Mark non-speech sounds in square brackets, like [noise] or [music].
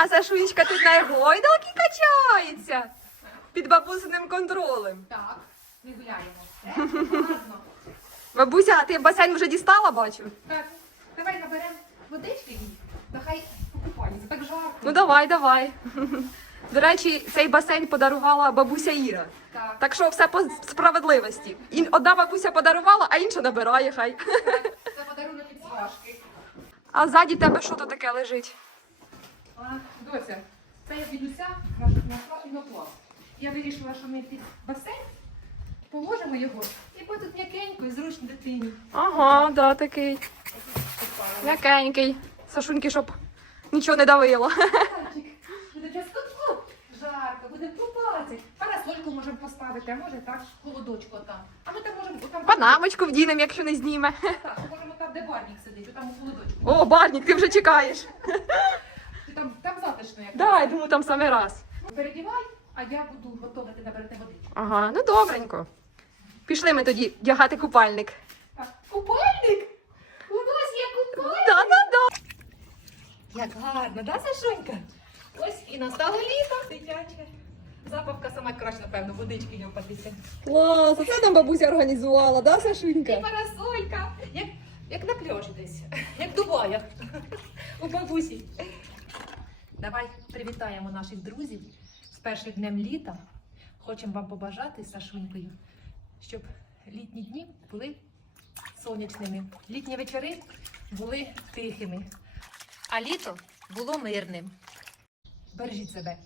А Сашунечка тут на гойдалки качається. Під бабусиним контролем. Так, ми гуляємо. Бабуся, а ти басейн вже дістала, бачу. Так, давай наберемо водички їй, та хай покупається. Так жарко. Ну давай, давай. До речі, цей басейн подарувала бабуся Іра. Так, Так що все по справедливості. І одна бабуся подарувала, а інша набирає хай. це подарунок від сважки. А ззаді тебе що тут таке лежить? Дося, це я дідуся знайшла пінопласт. Я вирішила, що ми під басейн положимо його і буде тут м'якенько і зручно дитині. Ага, да, такий. М'якенький. Сашуньки, щоб нічого не давило. [laughs] Буде часто жарко, буде купатися. Парасольку можемо поставити, а може так, холодочку там. А ми там можемо там. Панамочку вдінемо, якщо не зніме. Так, можемо там, де барнік сидить, там у холодочку. О, барнік, ти вже чекаєш. [laughs] Там затишно, думаю, там саме раз. передівай, а я буду готувати наберете водичку. Ага, ну добренько. Пішли ми тоді вдягати купальник. Так, купальник! У нас є купальник! Да-да-да. Як гарно, да, Сашунька? Ось і настало літо дитяче. Забавка сама краще, напевно, водички нюпатися. Клас, це там бабуся організувала, да, І Сашунька? парасолька, як, як на пляжі десь, як в Дубаях у бабусі. Давай привітаємо наших друзів з першим днем літа. Хочемо вам побажати з Сашунькою, щоб літні дні були сонячними, літні вечори були тихими, а літо було мирним. Бережіть себе.